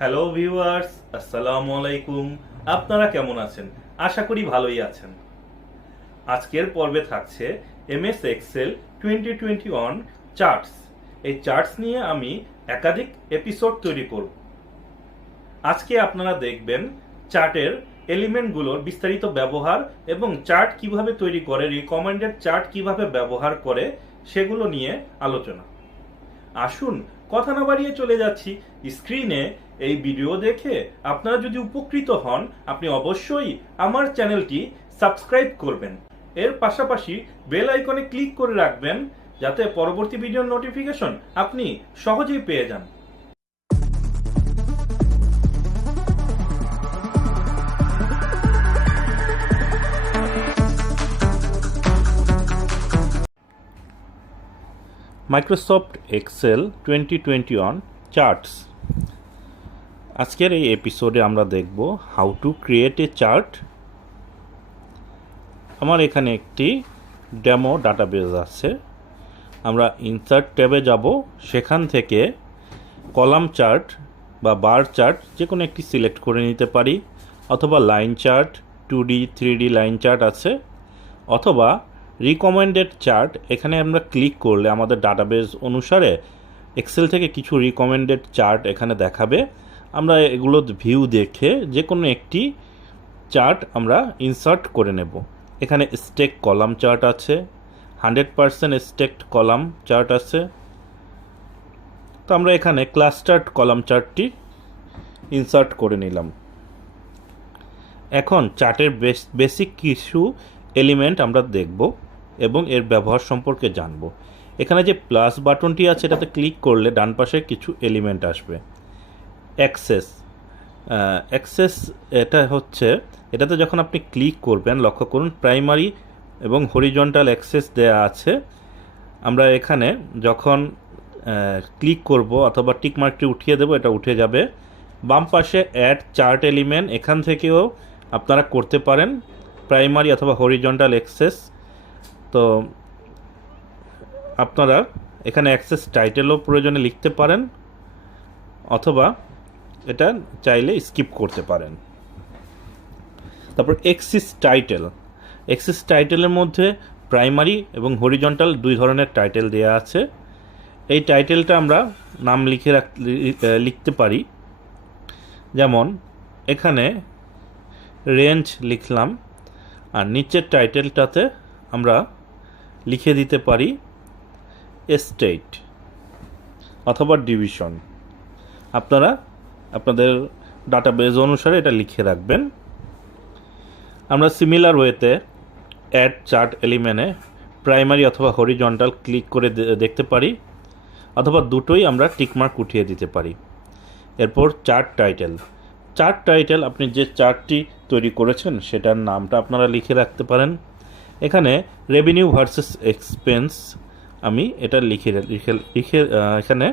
Hello viewers, আসসালামু আলাইকুম। আপনারা কেমন আছেন? আশা করি ভালোই আছেন। আজকের পর্বে থাকছে এমএস এক্সেল 2021 চার্টস। এই চার্টস নিয়ে আমি একাধিক এপিসোড তৈরি করব। আজকে আপনারা দেখবেন চার্টের এলিমেন্টগুলোর বিস্তারিত ব্যবহার এবং চার্ট কিভাবে তৈরি করে, রিকমেন্ডেড চার্ট কিভাবে ব্যবহার করে সেগুলো নিয়ে আলোচনা। আসুন কথা না বাড়িয়ে চলে যাচ্ছি স্ক্রিনে। এই ভিডিও দেখে আপনারা যদি উপকৃত হন, আপনি অবশ্যই আমার চ্যানেলটি সাবস্ক্রাইব করবেন। এর পাশাপাশি বেল আইকনে ক্লিক করে রাখবেন, যাতে পরবর্তী ভিডিওর নোটিফিকেশন আপনি সহজেই পেয়ে যান। Microsoft Excel 2021 charts. আজকের এই এপিসোডে আমরা দেখব how to create a chart. আমার এখানে একটি ডেমো ডাটাবেস আছে। আমরা ইনসার্ট ট্যাবে যাব, সেখান থেকে কলাম চার্ট বা বার চার্ট যে কোনো একটি সিলেক্ট করে নিতে পারি, অথবা line chart, 2D 3D line chart আছে, অথবা রিকমেন্ডেড চার্ট। এখানে আমরা ক্লিক করলে আমাদের ডাটাবেস অনুসারে এক্সেল থেকে কিছু রিকমেন্ডেড চার্ট এখানে দেখাবে। আমরা এগুলো ভিউ দেখে যে কোনো একটি চার্ট আমরা ইনসার্ট করে নেব। এখানে স্টেক কলাম চার্ট আছে, 100% স্টেকড কলাম চার্ট আছে। তো আমরা এখানে ক্লাস্টার্ড কলাম চার্টটি ইনসার্ট করে নিলাম। এখন চার্টের বেসিক কিছু এলিমেন্ট আমরা দেখব এবং এর ব্যবহার সম্পর্কে জানব। এখানে যে প্লাস বাটনটি আছে, এটাতে ক্লিক করলে ডান পাশে কিছু এলিমেন্ট আসবে। অ্যাক্সেস এটাতে যখন আপনি ক্লিক করবেন, লক্ষ্য করুন প্রাইমারি এবং হরিজন্টাল অ্যাক্সেস দেয়া আছে। আমরা এখানে যখন ক্লিক করব অথবা টিক মার্কটি উঠিয়ে দেব, এটা উঠে যাবে। বাম পাশে অ্যাড চার্ট এলিমেন্ট, এখান থেকেও আপনারা করতে পারেন প্রাইমারি অথবা হরিজন্টাল অ্যাক্সেস। তো আপনারা এখানে অ্যাক্সেস টাইটেলও প্রয়োজনে লিখতে পারেন, অথবা এটা চাইলে স্কিপ করতে পারেন। তারপর এক্সিস টাইটেলের মধ্যে প্রাইমারি এবং হরিজন্টাল দুই ধরনের টাইটেল দেয়া আছে। এই টাইটেলটা আমরা নাম লিখতে পারি। যেমন এখানে রেঞ্জ লিখলাম, আর নিচের টাইটেলটাতে আমরা লিখে দিতে পারি স্টেট অথবা ডিভিশন। আপনারা আপনাদের ডাটাবেস অনুসারে এটা লিখে রাখবেন। আমরা সিমিলার ওয়েতে অ্যাড চার্ট এলিমেন্টে প্রাইমারি অথবা হরিজন্টাল ক্লিক করে দেখতে পারি, অথবা দুটোই আমরা টিকমার্ক উঠিয়ে দিতে পারি। এরপর চার্ট টাইটেল আপনি যে চার্টটি তৈরি করেছেন সেটার নামটা আপনারা লিখে রাখতে পারেন। এখানে রেভিনিউ ভার্সেস এক্সপেন্স আমি এটা লিখে এখানে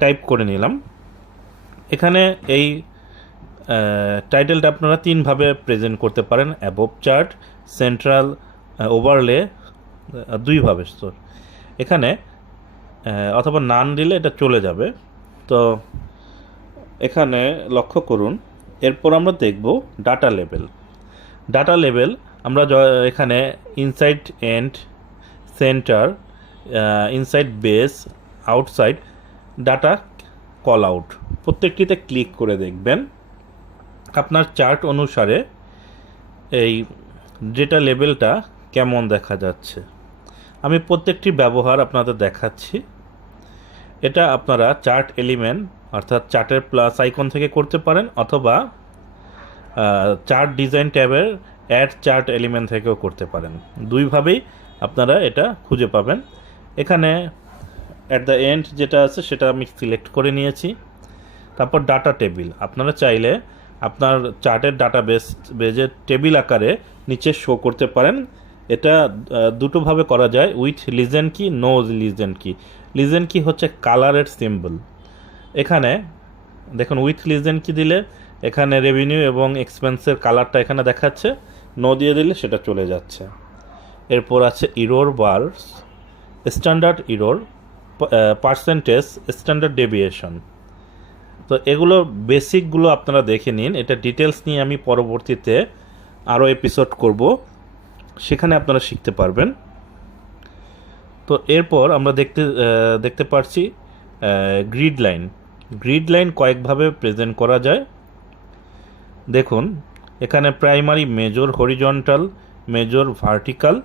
টাইপ করে নিলাম। এখানে এই টাইটেলটা আপনারা তিনভাবে প্রেজেন্ট করতে পারেন: অ্যাবভ চার্ট, সেন্ট্রাল, ওভারলে, দুইভাবে। এখানে অথবা নান দিলে এটা চলে যাবে। তো এখানে লক্ষ্য করুন। এরপর আমরা দেখব ডাটা লেভেল। আমরা এখানে inside end, center, inside base, outside data callout, প্রত্যেকটিতে ক্লিক করে দেখবেন আপনার চার্ট অনুসারে এই ডেটা লেভেলটা কেমন দেখা যাচ্ছে। আমি প্রত্যেকটির ব্যবহার আপনাদের দেখাচ্ছি। এটা আপনারা চার্ট এলিমেন্ট অর্থাৎ চার্টের প্লাস আইকন থেকে করতে পারেন, অথবা চার্ট ডিজাইন ট্যাবের অ্যাড চার্ট এলিমেন্ট থেকেও করতে পারেন। দুইভাবেই আপনারা এটা খুঁজে পাবেন। এখানে অ্যাট দ্য এন্ড যেটা আছে সেটা আমি সিলেক্ট করে নিয়েছি। তারপর ডাটা টেবিল, আপনারা চাইলে আপনার চার্টের বেজের টেবিল আকারে নিচে শো করতে পারেন। এটা দুটোভাবে করা যায়, উইথ লিজেন কি, নো লিজেন কি। লিজেন কি হচ্ছে কালারের সিম্বল। এখানে দেখুন, উইথ লিজেন কি দিলে এখানে রেভিনিউ এবং এক্সপেন্সের কালারটা এখানে দেখাচ্ছে, নো দিয়ে দিলে সেটা চলে যাচ্ছে। এরপর আছে error bars, standard error, percentage, standard deviation. তো এগুলো বেসিকগুলো আপনারা দেখে নিন, এটা ডিটেলস নিয়ে আমি পরবর্তীতে আরও এপিসোড করব, সেখানে আপনারা শিখতে পারবেন। তো এরপর আমরা দেখতে পারছি গ্রিড লাইন। গ্রিড লাইন কয়েকভাবে প্রেজেন্ট করা যায়। দেখুন এখানে primary, major horizontal, major vertical,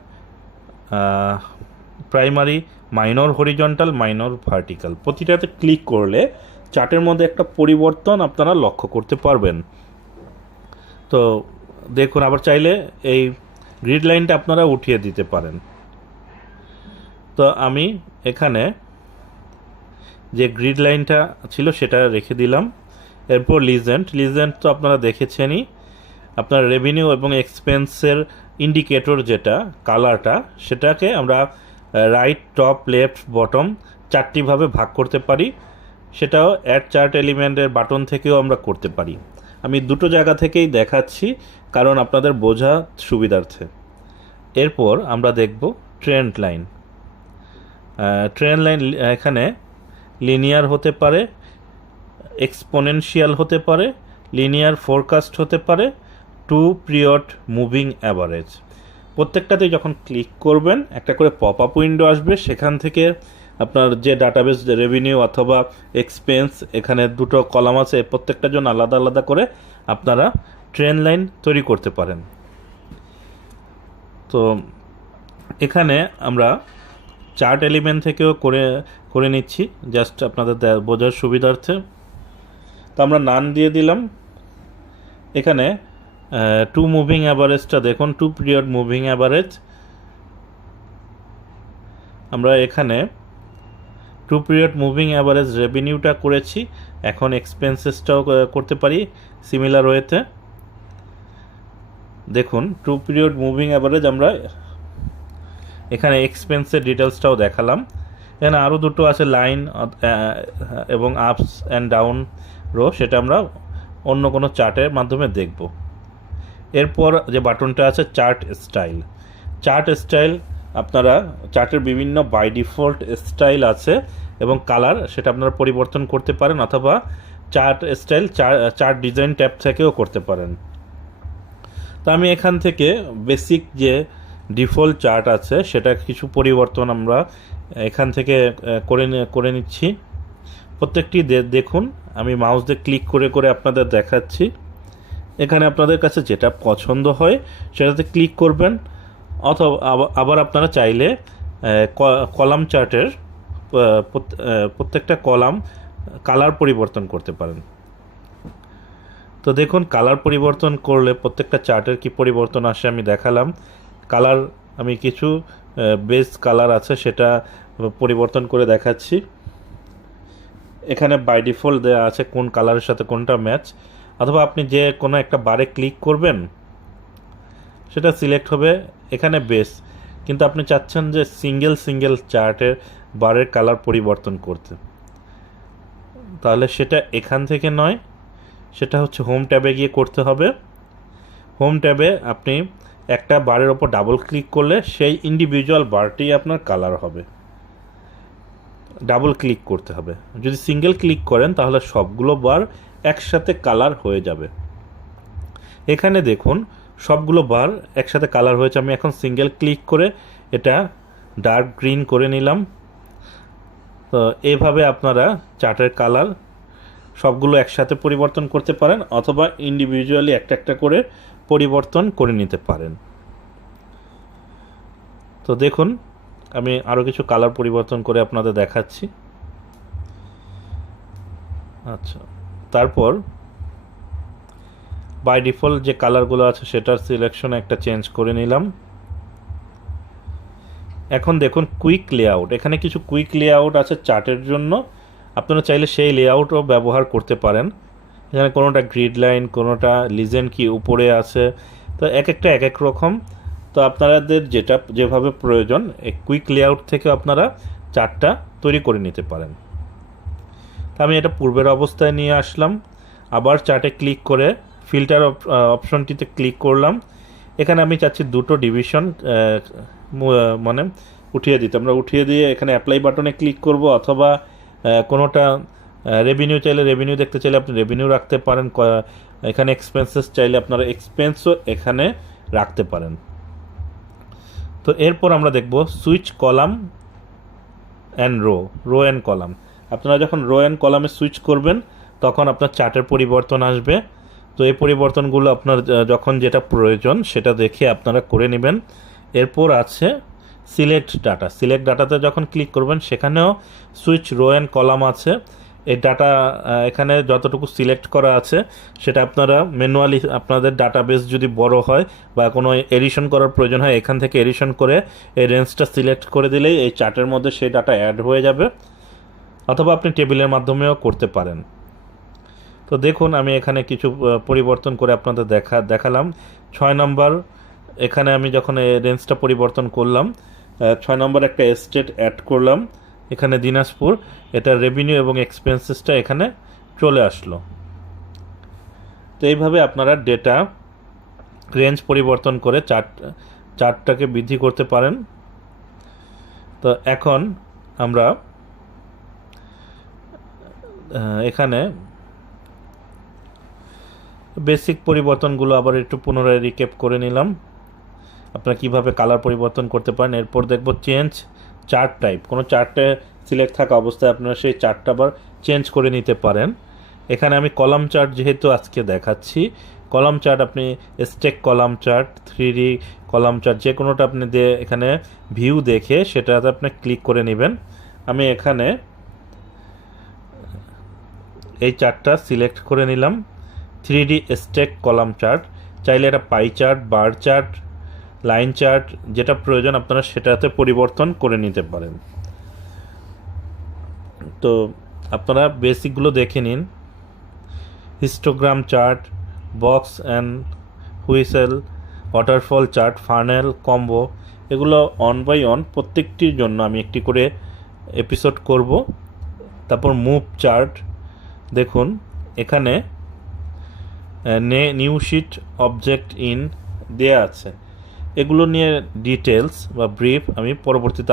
primary, minor horizontal, minor vertical. প্রতিটাতে ক্লিক করলে চার্টের মধ্যে একটা পরিবর্তন আপনারা লক্ষ্য করতে পারবেন। তো দেখুন, আবার চাইলে এই গ্রিড লাইনটা আপনারা উঠিয়ে দিতে পারেন। তো আমি এখানে যে গ্রিড লাইনটা ছিল সেটা রেখে দিলাম। এরপর লিজেন্ড তো আপনারা দেখেছেনই, আপনার রেভিনিউ এবং এক্সপেন্সের ইন্ডিকেটর যেটা কালারটা, সেটাকে আমরা রাইট, টপ, লেফট, বটম চারটিভাবে ভাগ করতে পারি। সেটাও অ্যাড চার্ট এলিমেন্টের বাটন থেকেও আমরা করতে পারি। আমি দুটো জায়গা থেকেই দেখাচ্ছি কারণ আপনাদের বোঝা সুবিধার্থে। এরপর আমরা দেখব ট্রেন্ড লাইন। ট্রেন্ড লাইন এখানে লিনিয়ার হতে পারে, এক্সপোনেনশিয়াল হতে পারে, লিনিয়ার ফোরকাস্ট হতে পারে, টু পিরিয়ড মুভিং অ্যাভারেজ। প্রত্যেকটাতে যখন ক্লিক করবেন একটা করে পপ আপ উইন্ডো আসবে, সেখান থেকে আপনার যে ডাটাবেস রেভিনিউ অথবা এক্সপেন্স, এখানে দুটো কলাম আছে, প্রত্যেকটার জন্য আলাদা আলাদা করে আপনারা ট্রেন্ড লাইন তৈরি করতে পারেন। তো এখানে আমরা চার্ট এলিমেন্ট থেকেও করে নিচ্ছি, জাস্ট আপনাদের বোঝার সুবিধার্থে। তো আমরা নান দিয়ে দিলাম। এখানে টু মুভিং অ্যাভারেজটা দেখুন, টু পিরিয়ড মুভিং অ্যাভারেজ। আমরা এখানে টু পিরিয়ড মুভিং অ্যাভারেজ রেভিনিউটা করেছি, এখন এক্সপেন্সেসটাও করতে পারি সিমিলার ওয়েতে। দেখুন টু পিরিয়ড মুভিং অ্যাভারেজ, আমরা এখানে এক্সপেন্সের ডিটেলসটাও দেখালাম। এখানে আরও দুটো আছে লাইন এবং আপস অ্যান্ড ডাউন রো, সেটা আমরা অন্য কোনো চার্টের মাধ্যমে দেখব। এরপর যে বাটনটা আছে চার্ট স্টাইল। চার্ট স্টাইল আপনারা চার্টের বিভিন্ন বাই ডিফল্ট স্টাইল আছে এবং কালার, সেটা আপনারা পরিবর্তন করতে পারেন, অথবা chart style chart design tab থেকেও করতে পারেন। তো আমি এখান থেকে বেসিক যে ডিফল্ট চার্ট আছে সেটা কিছু পরিবর্তন আমরা এখান থেকে করে নিচ্ছি। প্রত্যেকটি দেখুন, আমি মাউস দিয়ে ক্লিক করে করে আপনাদের দেখাচ্ছি। এখানে আপনাদের কাছে যেটা পছন্দ হয় সেটাতে ক্লিক করবেন, অথবা আবার আপনারা চাইলে কলাম চার্টের প্রত্যেকটা কলাম কালার পরিবর্তন করতে পারেন। তো দেখুন কালার পরিবর্তন করলে প্রত্যেকটা চার্টের কি পরিবর্তন আসে আমি দেখালাম। কালার আমি কিছু বেস কালার আছে সেটা পরিবর্তন করে দেখাচ্ছি। এখানে বাই ডিফল্ট দেওয়া আছে কোন কালারের সাথে কোনটা ম্যাচ, অথবা আপনি যে কোনো একটা বারে ক্লিক করবেন সেটা সিলেক্ট হবে এখানে বেস, কিন্তু আপনি চাচ্ছেন যে সিঙ্গেল চার্টের বারের কালার পরিবর্তন করতে, তাহলে সেটা এখান থেকে নয়, সেটা হচ্ছে হোম ট্যাবে গিয়ে করতে হবে। হোম ট্যাবে আপনি একটা বারের ওপর ডাবল ক্লিক করলে সেই ইন্ডিভিজুয়াল বারটি আপনার কালার হবে, ডাবল ক্লিক করতে হবে। যদি সিঙ্গেল ক্লিক করেন তাহলে সবগুলো বার একসাথে কালার হয়ে যাবে। এখানে দেখুন সবগুলো বার একসাথে কালার হয়েছে। আমি এখন সিঙ্গেল ক্লিক করে এটা ডার্ক গ্রিন করে নিলাম। তো এইভাবে আপনারা চার্টের কালার সবগুলো একসাথে পরিবর্তন করতে পারেন, অথবা ইন্ডিভিজুয়ালি একটা একটা করে পরিবর্তন করে নিতে পারেন। তো দেখুন আমি আরও কিছু কালার পরিবর্তন করে আপনাদের দেখাচ্ছি। আচ্ছা, তারপর বাই ডিফল্ট যে কালারগুলো আছে সেটার সিলেকশন একটা চেঞ্জ করে নিলাম। এখন দেখুন কুইক লেআউট, এখানে কিছু কুইক লেআউট আছে চার্টের জন্য, আপনারা চাইলে সেই লেআউটও ব্যবহার করতে পারেন। এখানে কোনোটা গ্রিড লাইন, কোনোটা লিজেন্ড কি উপরে আছে, তো এক একটা এক এক রকম। তো আপনাদের যেটা যেভাবে প্রয়োজন এই কুইক লেআউট থেকে আপনারা চার্টটা তৈরি করে নিতে পারেন। তো আমি এটা পূর্বের অবস্থায় নিয়ে আসলাম, আবার চার্টে ক্লিক করে ফিল্টার অপশনটিতে ক্লিক করলাম। এখানে আমি চাচ্ছি দুটো ডিভিশন মানে উঠিয়ে দিতে, আমরা উঠিয়ে দিয়ে এখানে অ্যাপ্লাই বাটনে ক্লিক করব, অথবা কোনোটা রেভিনিউ চাইলে রেভিনিউ দেখতে চাইলে আপনি রেভিনিউ রাখতে পারেন, এখানে এক্সপেন্সেস চাইলে আপনারা এক্সপেন্সও এখানে রাখতে পারেন। তো এরপর আমরা দেখব switch column and rho and column. আপনারা যখন রো অ্যান্ড কলামে সুইচ করবেন তখন আপনার চার্টের পরিবর্তন আসবে। তো এই পরিবর্তনগুলো আপনার যখন যেটা প্রয়োজন সেটা দেখে আপনারা করে নেবেন। এরপর আছে সিলেক্ট ডাটা। সিলেক্ট ডাটাতে যখন ক্লিক করবেন সেখানেও সুইচ রো অ্যান্ড কলাম আছে। এই ডাটা এখানে যতটুকু সিলেক্ট করা আছে সেটা আপনারা ম্যানুয়ালি, আপনাদের ডাটাবেস যদি বড় হয় বা কোনো এডিশন করার প্রয়োজন হয় এখান থেকে এডিশন করে এই রেঞ্জটা সিলেক্ট করে দিলেই এই চার্টের মধ্যে সেই ডাটা অ্যাড হয়ে যাবে, অথবা আপনি টেবিলের মাধ্যমেও করতে পারেন। তো দেখুন আমি এখানে কিছু পরিবর্তন করে আপনাদের দেখালাম। 6 নম্বর এখানে আমি যখন এই রেঞ্জটা পরিবর্তন করলাম, 6 নম্বর একটা স্টেট অ্যাড করলাম এখানে দিনাজপুর, এটা রেভিনিউ এবং এক্সপেন্সেসটা এখানে চলে আসলো। তো এইভাবে আপনারা ডেটা রেঞ্জ পরিবর্তন করে চার্টটাকে বৃদ্ধি করতে পারেন। তো এখন আমরা এখানে বেসিক পরিবর্তনগুলো আবার একটু পুনরায় রিক্যাপ করে নিলাম, আপনারা কিভাবে কালার পরিবর্তন করতে পারেন। এরপর দেখব চেঞ্জ চার্ট টাইপ। কোনো চার্টে সিলেক্ট থাকা অবস্থায় আপনারা সেই চার্টটা আবার চেঞ্জ করে নিতে পারেন। এখানে আমি কলাম চার্ট যেহেতু আজকে দেখাচ্ছি, কলাম চার্ট আপনি stack column chart, 3D column chart যে কোনোটা আপনি এখানে ভিউ দেখে সেটাতে আপনি ক্লিক করে নেবেন। আমি এখানে এই চার্টটা সিলেক্ট করে নিলাম, 3D স্টেক কলাম চার্ট। চাইলে এটা pie chart, bar chart, line chart, যেটা প্রয়োজন আপনারা সেটাতে পরিবর্তন করে নিতে পারেন। তো আপনারা বেসিকগুলো দেখে নিন। Histogram chart, box and whistle, waterfall chart, funnel, combo, এগুলো অন বাই অন প্রত্যেকটির জন্য আমি একটি করে এপিসোড করব। তারপর মুভ চার্ট, দেখুন এখানে নিউ শিট অবজেক্ট ইন দেয়া আছে, এগুলো নিয়ে ডিটেলস বা ব্রিফ আমি পরবর্তীতে